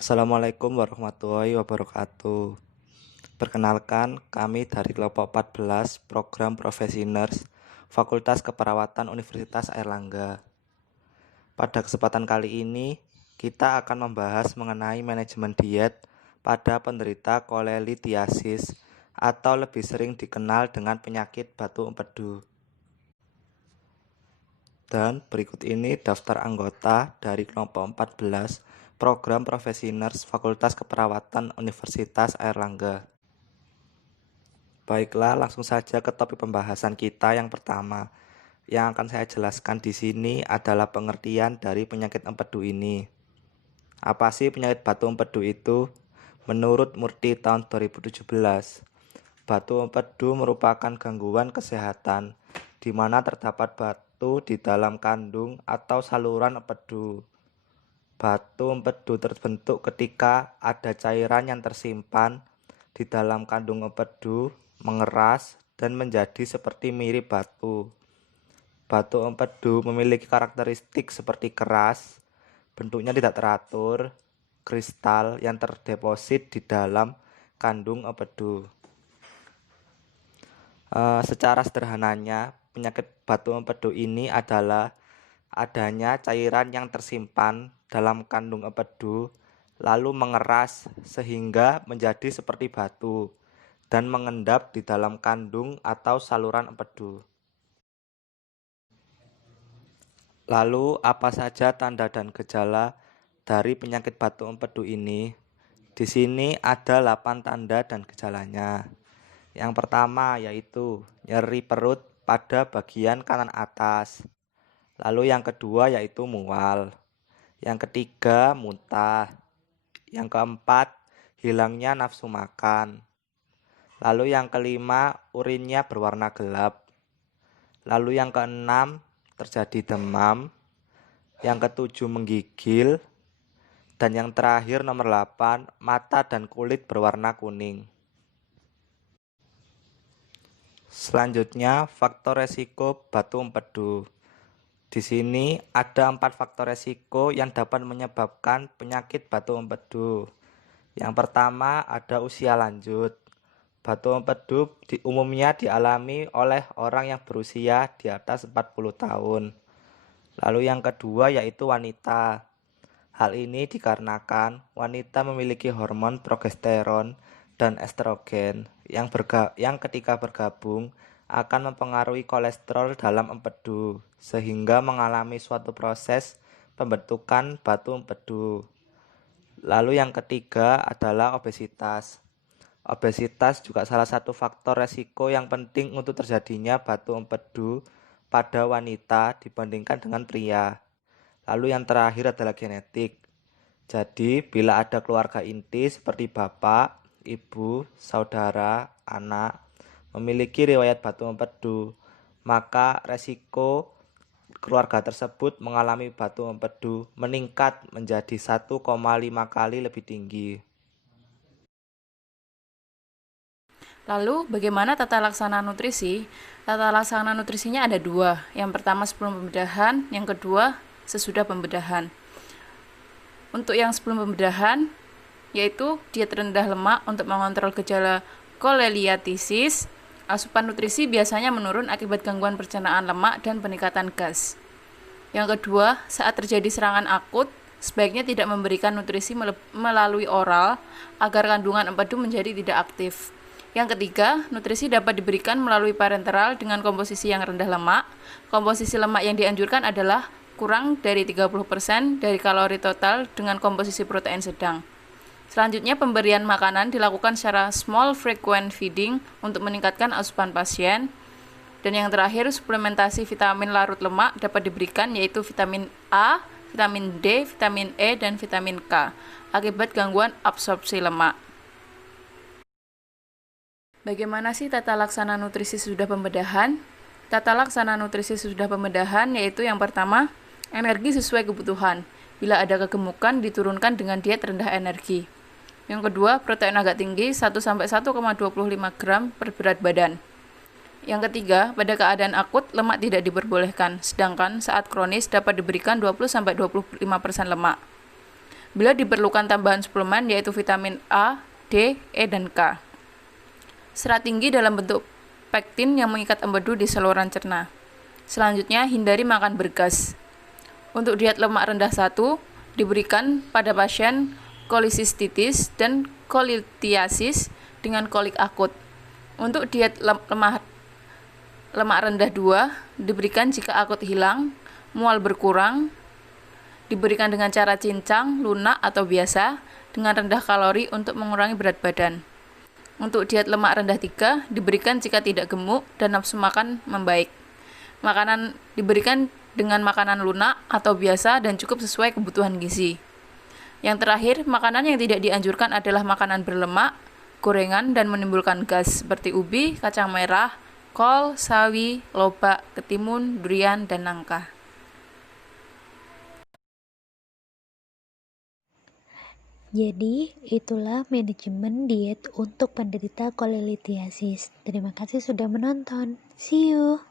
Assalamualaikum warahmatullahi wabarakatuh. Perkenalkan, kami dari kelompok 14 Program Profesiners Fakultas Keperawatan Universitas Airlangga. Pada kesempatan kali ini, kita akan membahas mengenai manajemen diet pada penderita kolelitiasis atau lebih sering dikenal dengan penyakit batu empedu. Dan berikut ini daftar anggota dari kelompok 14 Program Profesiners Fakultas Keperawatan Universitas Airlangga. Baiklah, langsung saja ke topik pembahasan kita yang pertama. Yang akan saya jelaskan di sini adalah pengertian dari penyakit empedu ini. Apa sih penyakit batu empedu itu? Menurut Murti tahun 2017, batu empedu merupakan gangguan kesehatan di mana terdapat batu di dalam kandung atau saluran empedu. Batu empedu terbentuk ketika ada cairan yang tersimpan di dalam kandung empedu mengeras dan menjadi seperti mirip batu. Batu empedu memiliki karakteristik seperti keras, bentuknya tidak teratur, kristal yang terdeposit di dalam kandung empedu. Secara sederhananya, penyakit batu empedu ini adalah adanya cairan yang tersimpan dalam kandung empedu lalu mengeras sehingga menjadi seperti batu dan mengendap di dalam kandung atau saluran empedu. Lalu apa saja tanda dan gejala dari penyakit batu empedu ini? Di sini ada 8 tanda dan gejalanya. Yang pertama yaitu nyeri perut pada bagian kanan atas. Lalu yang kedua yaitu mual. Yang ketiga muntah. Yang keempat hilangnya nafsu makan. Lalu yang kelima urinnya berwarna gelap. Lalu yang keenam terjadi demam. Yang ketujuh menggigil. Dan yang terakhir nomor 8 mata dan kulit berwarna kuning. Selanjutnya, faktor resiko batu empedu. Di sini ada 4 faktor resiko yang dapat menyebabkan penyakit batu empedu. Yang pertama ada usia lanjut. Batu empedu umumnya dialami oleh orang yang berusia di atas 40 tahun. Lalu yang kedua yaitu wanita. Hal ini dikarenakan wanita memiliki hormon progesteron dan estrogen yang ketika bergabung akan mempengaruhi kolesterol dalam empedu sehingga mengalami suatu proses pembentukan batu empedu. Lalu yang ketiga adalah obesitas. Obesitas juga salah satu faktor resiko yang penting untuk terjadinya batu empedu pada wanita dibandingkan dengan pria. Lalu yang terakhir adalah genetik. Jadi bila ada keluarga inti seperti bapak, ibu, saudara, anak memiliki riwayat batu empedu, maka resiko keluarga tersebut mengalami batu empedu meningkat menjadi 1,5 kali lebih tinggi. Lalu, bagaimana tata laksana nutrisi? Tata laksana nutrisinya ada 2. Yang pertama sebelum pembedahan, yang kedua sesudah pembedahan. Untuk yang sebelum pembedahan, yaitu diet rendah lemak untuk mengontrol gejala koleliatisis. Asupan nutrisi biasanya menurun akibat gangguan pencernaan lemak dan peningkatan gas. Yang kedua, saat terjadi serangan akut, sebaiknya tidak memberikan nutrisi melalui oral agar kandungan empedu menjadi tidak aktif. Yang ketiga, nutrisi dapat diberikan melalui parenteral dengan komposisi yang rendah lemak. Komposisi lemak yang dianjurkan adalah kurang dari 30% dari kalori total dengan komposisi protein sedang. Selanjutnya, pemberian makanan dilakukan secara small frequent feeding untuk meningkatkan asupan pasien. Dan yang terakhir, suplementasi vitamin larut lemak dapat diberikan yaitu vitamin A, vitamin D, vitamin E, dan vitamin K akibat gangguan absorpsi lemak. Bagaimana sih tata laksana nutrisi sesudah pembedahan? Tata laksana nutrisi sesudah pembedahan yaitu yang pertama, energi sesuai kebutuhan. Bila ada kegemukan, diturunkan dengan diet rendah energi. Yang kedua, protein agak tinggi 1-1,25 gram per berat badan. Yang ketiga, pada keadaan akut, lemak tidak diperbolehkan, sedangkan saat kronis dapat diberikan 20-25% lemak. Bila diperlukan tambahan suplemen yaitu vitamin A, D, E, dan K. Serat tinggi dalam bentuk pektin yang mengikat empedu di saluran cerna. Selanjutnya, hindari makan bergas. Untuk diet lemak rendah 1, diberikan pada pasien kolisistitis dan kolitiasis dengan kolik akut. Untuk diet lemak rendah 2, diberikan jika akut hilang, mual berkurang, diberikan dengan cara cincang, lunak, atau biasa, dengan rendah kalori untuk mengurangi berat badan. Untuk diet lemak rendah 3, diberikan jika tidak gemuk dan nafsu makan membaik. Makanan diberikan dengan makanan lunak atau biasa dan cukup sesuai kebutuhan gizi. Yang terakhir, makanan yang tidak dianjurkan adalah makanan berlemak, gorengan, dan menimbulkan gas seperti ubi, kacang merah, kol, sawi, lobak, ketimun, durian, dan nangka. Jadi, itulah manajemen diet untuk penderita kolelitiasis. Terima kasih sudah menonton. See you!